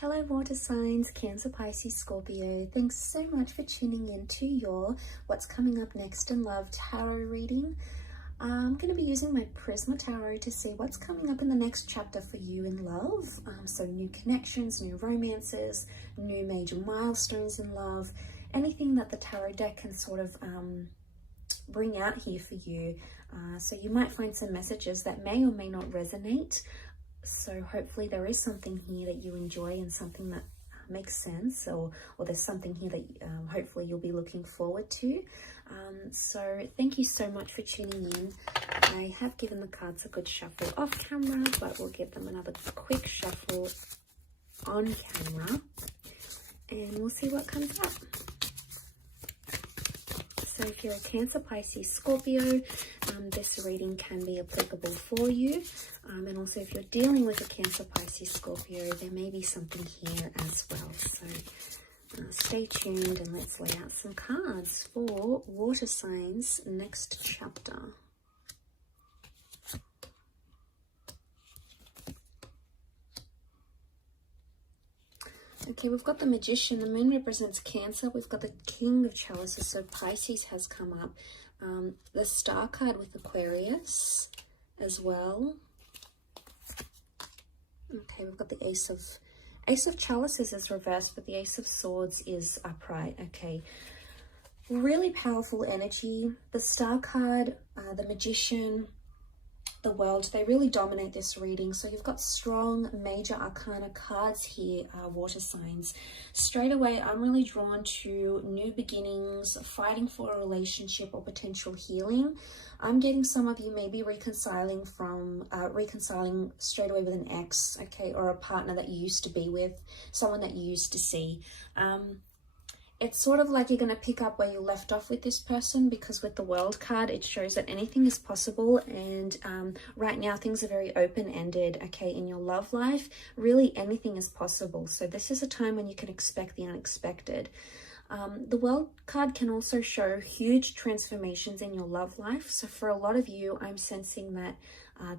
Hello water signs, Cancer, Pisces, Scorpio. Thanks so much for tuning in to your What's Coming Up Next in Love tarot reading. I'm going to be using my Prisma Tarot to see what's coming up in the next chapter for you in love. So new connections, new romances, new major milestones in love, anything that the tarot deck can sort of bring out here for you. So you might find some messages that may or may not resonate. So hopefully there is something here that you enjoy and something that makes sense, or there's something here that hopefully you'll be looking forward to. So thank you so much for tuning in. I have given the cards a good shuffle off camera, but we'll give them another quick shuffle on camera and we'll see what comes up. So if you're a Cancer, Pisces, Scorpio, this reading can be applicable for you. And also if you're dealing with a Cancer, Pisces, Scorpio, there may be something here as well. So stay tuned and let's lay out some cards for water signs next chapter. Okay, we've got the Magician. The moon represents Cancer. We've got the King of Chalices, so Pisces has come up. The Star card with Aquarius as well. Okay, we've got the Ace of Chalices is reversed, but the Ace of Swords is upright. Okay, really powerful energy. The Star card, the Magician, the World, they really dominate this reading. So you've got strong major arcana cards here, water signs. Straight away, I'm really drawn to new beginnings, fighting for a relationship or potential healing. I'm getting some of you maybe reconciling straight away with an ex, okay, or a partner that you used to be with, someone that you used to see. It's sort of like you're going to pick up where you left off with this person, because with the World card, it shows that anything is possible. And right now, things are very open-ended, okay, in your love life. Really, anything is possible. So this is a time when you can expect the unexpected. The World card can also show huge transformations in your love life. So for a lot of you, I'm sensing that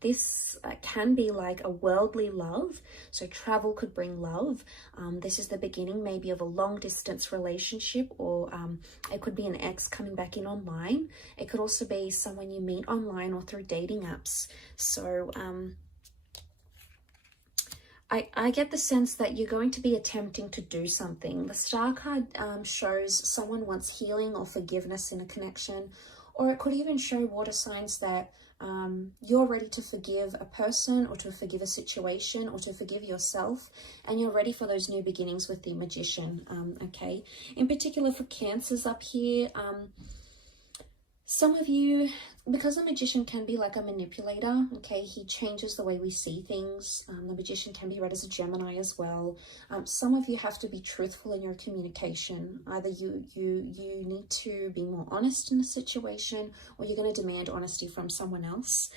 this can be like a worldly love. So travel could bring love. This is the beginning maybe of a long distance relationship, or it could be an ex coming back in online. It could also be someone you meet online or through dating apps. So I get the sense that you're going to be attempting to do something. The Star card shows someone wants healing or forgiveness in a connection, or it could even show water signs that you're ready to forgive a person, or to forgive a situation, or to forgive yourself, and you're ready for those new beginnings with the Magician. Okay, in particular for Cancers up here, some of you, because the Magician can be like a manipulator, okay, he changes the way we see things. The Magician can be read as a Gemini as well. Some of you have to be truthful in your communication. Either you need to be more honest in the situation, or you're going to demand honesty from someone else.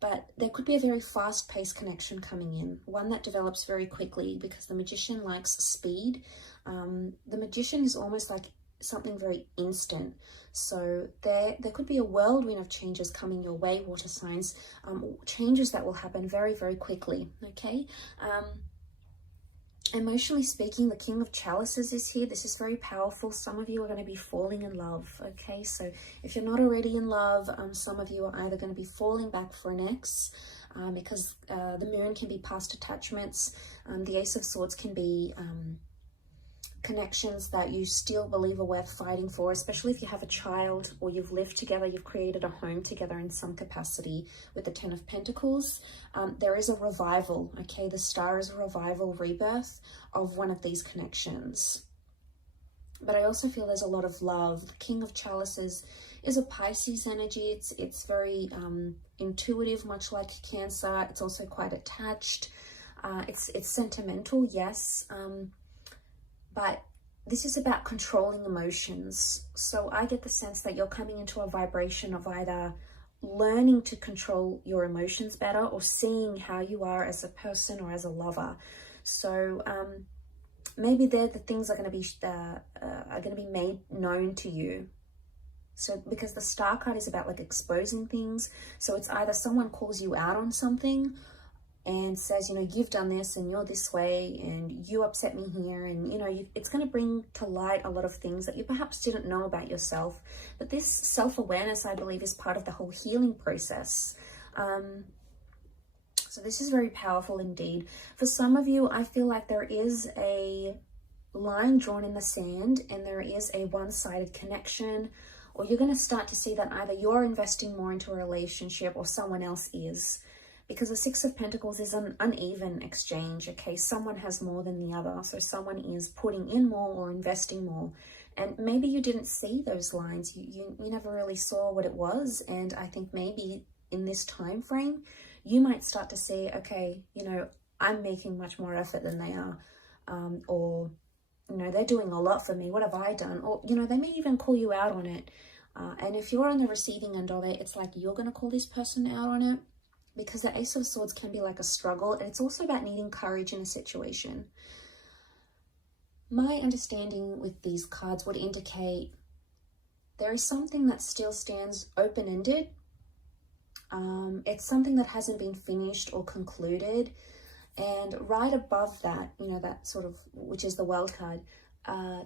But there could be a very fast-paced connection coming in, one that develops very quickly, because the Magician likes speed. The Magician is almost like something very instant. So there could be a whirlwind of changes coming your way, water signs, changes that will happen very, very quickly, okay? Emotionally speaking, the King of Chalices is here. This is very powerful. Some of you are going to be falling in love, okay? So if you're not already in love, some of you are either going to be falling back for an ex, because the moon can be past attachments. The Ace of Swords can be connections that you still believe are worth fighting for, especially if you have a child or you've lived together, you've created a home together in some capacity. With the Ten of Pentacles, there is a revival, okay? The Star is a revival, rebirth of one of these connections. But I also feel there's a lot of love. The King of Chalices is a Pisces energy. It's very intuitive, much like Cancer. It's also quite attached. It's sentimental, yes. But this is about controlling emotions. So I get the sense that you're coming into a vibration of either learning to control your emotions better, or seeing how you are as a person or as a lover. So maybe the things are going to be made known to you. So because the Star card is about like exposing things. So it's either someone calls you out on something, and says, you know, you've done this and you're this way and you upset me here. And, you know, it's going to bring to light a lot of things that you perhaps didn't know about yourself. But this self-awareness, I believe, is part of the whole healing process. So this is very powerful indeed. For some of you, I feel like there is a line drawn in the sand and there is a one-sided connection, or you're going to start to see that either you're investing more into a relationship or someone else is. Because the Six of Pentacles is an uneven exchange, okay? Someone has more than the other. So someone is putting in more or investing more. And maybe you didn't see those lines. You never really saw what it was. And I think maybe in this time frame, you might start to see, okay, you know, I'm making much more effort than they are. Or, you know, they're doing a lot for me. What have I done? Or, you know, they may even call you out on it. And if you're on the receiving end of it, it's like you're going to call this person out on it. Because the Ace of Swords can be like a struggle, and it's also about needing courage in a situation. My understanding with these cards would indicate there is something that still stands open-ended. It's something that hasn't been finished or concluded. And right above that, you know, that sort of, which is the World card,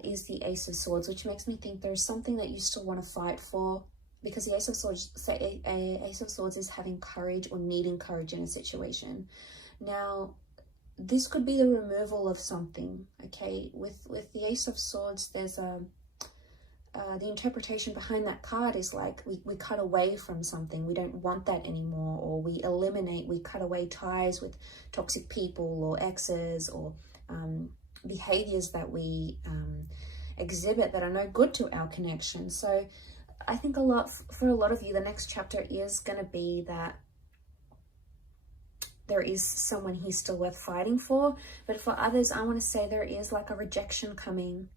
is the Ace of Swords, which makes me think there's something that you still want to fight for. Because the Ace of Swords is having courage or needing courage in a situation. Now, this could be the removal of something, okay? With the Ace of Swords, there's the interpretation behind that card is like we cut away from something. We don't want that anymore, or we cut away ties with toxic people or exes or behaviors that we exhibit that are no good to our connection. So I think for a lot of you, the next chapter is going to be that there is someone here still worth fighting for. But for others, I want to say there is like a rejection coming.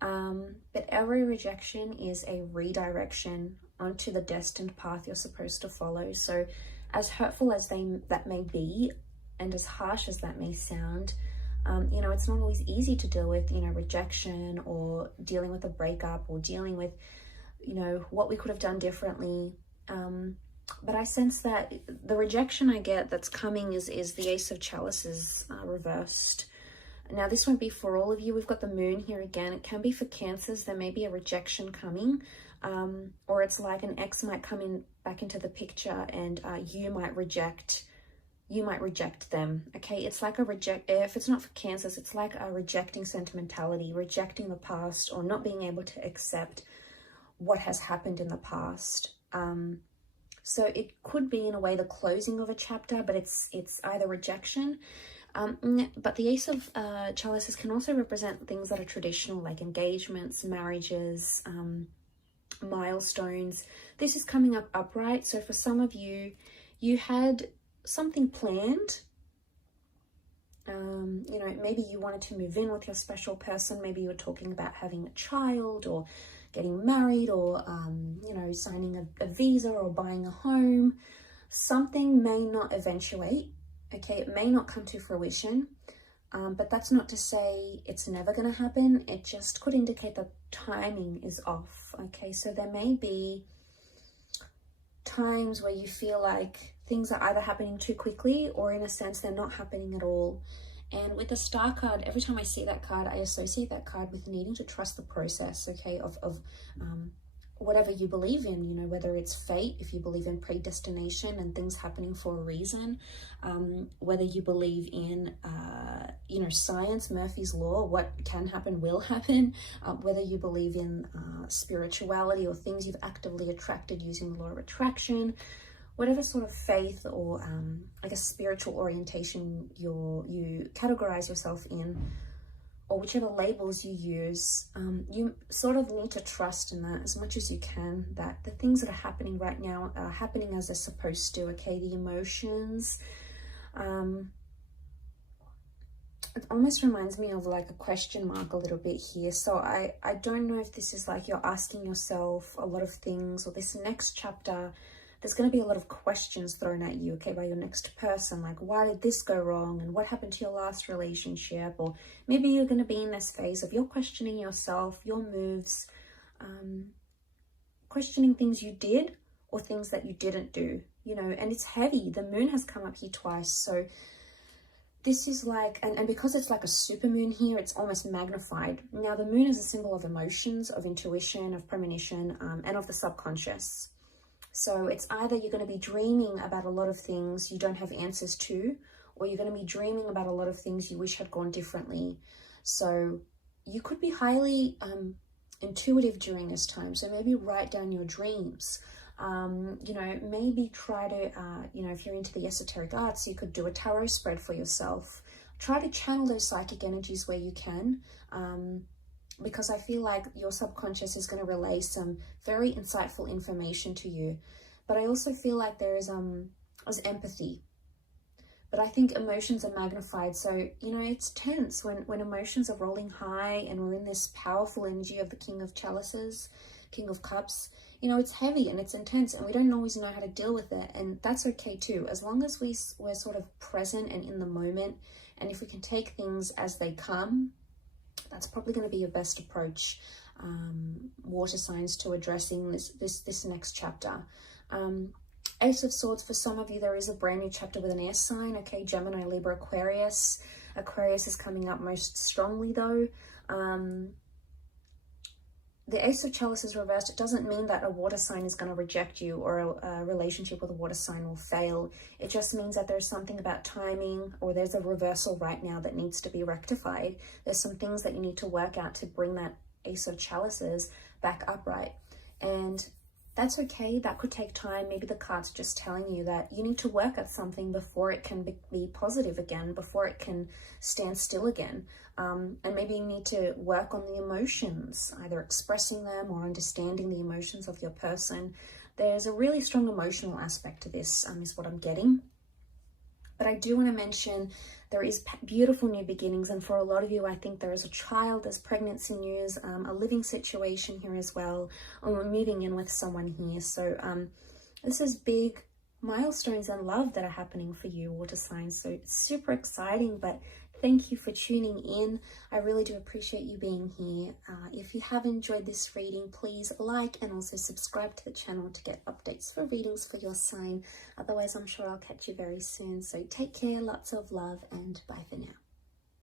But every rejection is a redirection onto the destined path you're supposed to follow. So as hurtful as that may be, and as harsh as that may sound, you know, it's not always easy to deal with, you know, rejection or dealing with a breakup or dealing with, you know, what we could have done differently. But I sense that the rejection I get that's coming is the Ace of Chalices reversed. Now, this won't be for all of you. We've got the Moon here again. It can be for Cancers. There may be a rejection coming, or it's like an ex might come back into the picture, and you might reject them. Okay, it's like if it's not for Cancers, it's like a rejecting sentimentality, rejecting the past, or not being able to accept what has happened in the past. So it could be in a way the closing of a chapter, but it's either rejection. But the Ace of Chalices can also represent things that are traditional, like engagements, marriages, milestones. This is coming up upright. So for some of you, you had something planned. You know, maybe you wanted to move in with your special person. Maybe you were talking about having a child or getting married, or, you know, signing a visa or buying a home. Something may not eventuate, okay? It may not come to fruition, but that's not to say it's never going to happen. It just could indicate that timing is off, okay? So there may be times where you feel like things are either happening too quickly, or in a sense they're not happening at all. And with the Star card, every time I see that card, I associate that card with needing to trust the process, okay, of whatever you believe in, you know, whether it's fate, if you believe in predestination and things happening for a reason, whether you believe in, you know, science, Murphy's Law, what can happen will happen, whether you believe in spirituality or things you've actively attracted using the law of attraction, whatever sort of faith or I guess spiritual orientation you categorize yourself in, or whichever labels you use, you sort of need to trust in that as much as you can, that the things that are happening right now are happening as they're supposed to, okay? The emotions, it almost reminds me of like a question mark a little bit here. So I don't know if this is like you're asking yourself a lot of things, or this next chapter, there's going to be a lot of questions thrown at you, okay, by your next person. Like, why did this go wrong? And what happened to your last relationship? Or maybe you're going to be in this phase of you're questioning yourself, your moves, questioning things you did or things that you didn't do, you know, and it's heavy. The Moon has come up here twice. So this is like, and because it's like a super moon here, it's almost magnified. Now, the moon is a symbol of emotions, of intuition, of premonition, and of the subconscious. So it's either you're going to be dreaming about a lot of things you don't have answers to, or you're going to be dreaming about a lot of things you wish had gone differently. So you could be highly intuitive during this time. So maybe write down your dreams. You know, maybe try to, you know, if you're into the esoteric arts, you could do a tarot spread for yourself. Try to channel those psychic energies where you can, because I feel like your subconscious is going to relay some very insightful information to you. But I also feel like there is empathy. But I think emotions are magnified. So, you know, it's tense when emotions are rolling high and we're in this powerful energy of the King of Chalices, King of Cups. You know, it's heavy and it's intense and we don't always know how to deal with it. And that's okay too, as long as we're sort of present and in the moment. And if we can take things as they come, that's probably going to be your best approach, water signs, to addressing this next chapter. Ace of Swords, for some of you, there is a brand new chapter with an air sign. Okay, Gemini, Libra, Aquarius. Aquarius is coming up most strongly though. The Ace of Chalices reversed, it doesn't mean that a water sign is going to reject you or a relationship with a water sign will fail. It just means that there's something about timing, or there's a reversal right now that needs to be rectified. There's some things that you need to work out to bring that Ace of Chalices back upright. And that's okay. That could take time. Maybe the cards are just telling you that you need to work at something before it can be positive again, before it can stand still again. And maybe you need to work on the emotions, either expressing them or understanding the emotions of your person. There's a really strong emotional aspect to this, is what I'm getting. But I do want to mention there is beautiful new beginnings. And for a lot of you, I think there is a child, there's pregnancy news, a living situation here as well. Or we're moving in with someone here. So this is big milestones and love that are happening for you, water signs. So it's super exciting, but thank you for tuning in. I really do appreciate you being here. If you have enjoyed this reading, please like and also subscribe to the channel to get updates for readings for your sign. Otherwise, I'm sure I'll catch you very soon. So take care, lots of love, and bye for now.